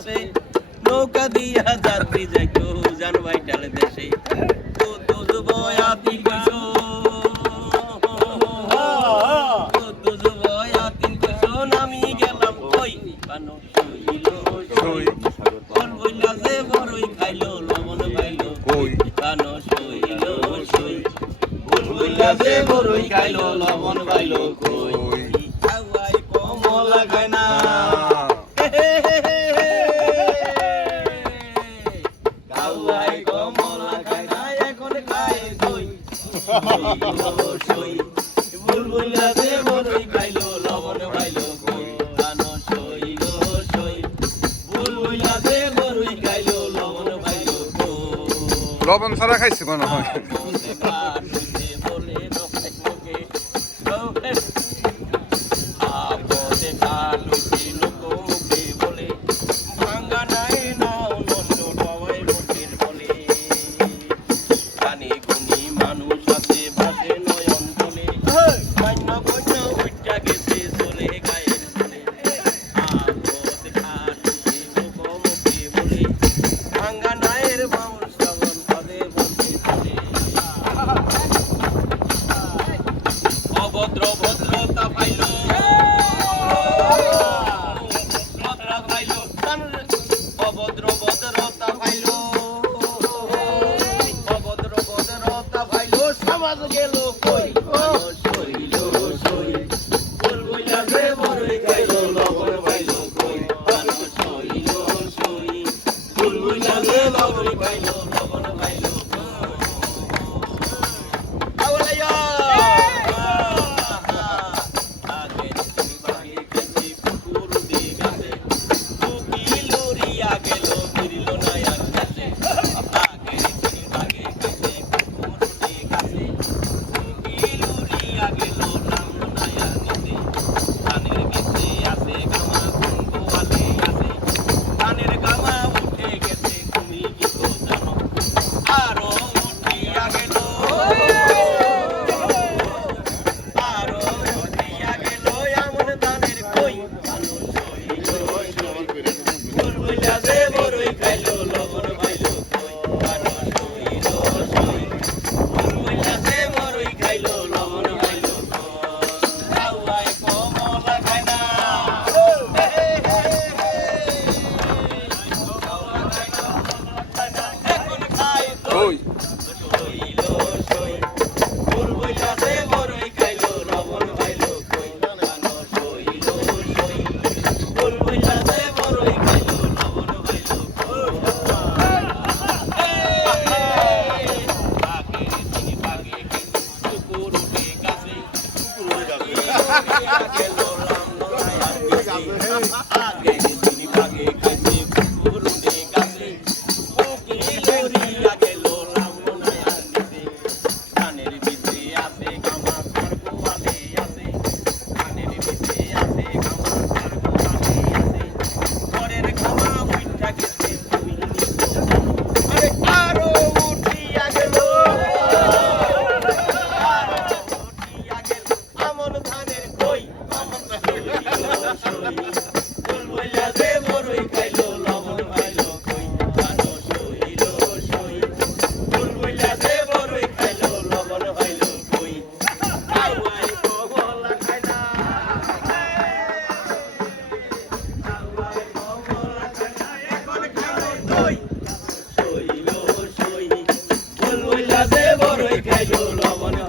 পাশে নৌকা দিয়া যাত্রী যাইতো জান ভাইটাল দেশে কত বয়াতি কইছো কত বয়াতি কইছো আমি গেলাম কই কানো শৈল শৈ কোন বইলা যে বড়ই খাইলো লবণ পাইলো কই কানো শৈল শৈ কোন বইলা যে বড়ই খাইলো লবণ পাইলো কই আওয়াই কমলা খায় না কাওয়াই কমলা খায় না এখন খায় দই শৈ বুলবুলা যে বড়ই খাইলো লবণ পাইলো কই কানো শৈল শৈ বুলবুলা যে বড়ই খাইলো লবণ পাইলো কই লবণ ছাড়া খাইছে মনে হয় অভদ্র ভদ্রতা পাইল অভদ্র ভদ্রতা পাইল অভদ্র ভদ্রতা পাইল সমাজ গেল কই শৈল শৈ বুলবুলা যে বড়ই খাইলো লবণ পাইল কই শৈল শৈ বুলবুলা যে বড়ই খাইলো লবণ পাইল বড়ই খাইলো লবণ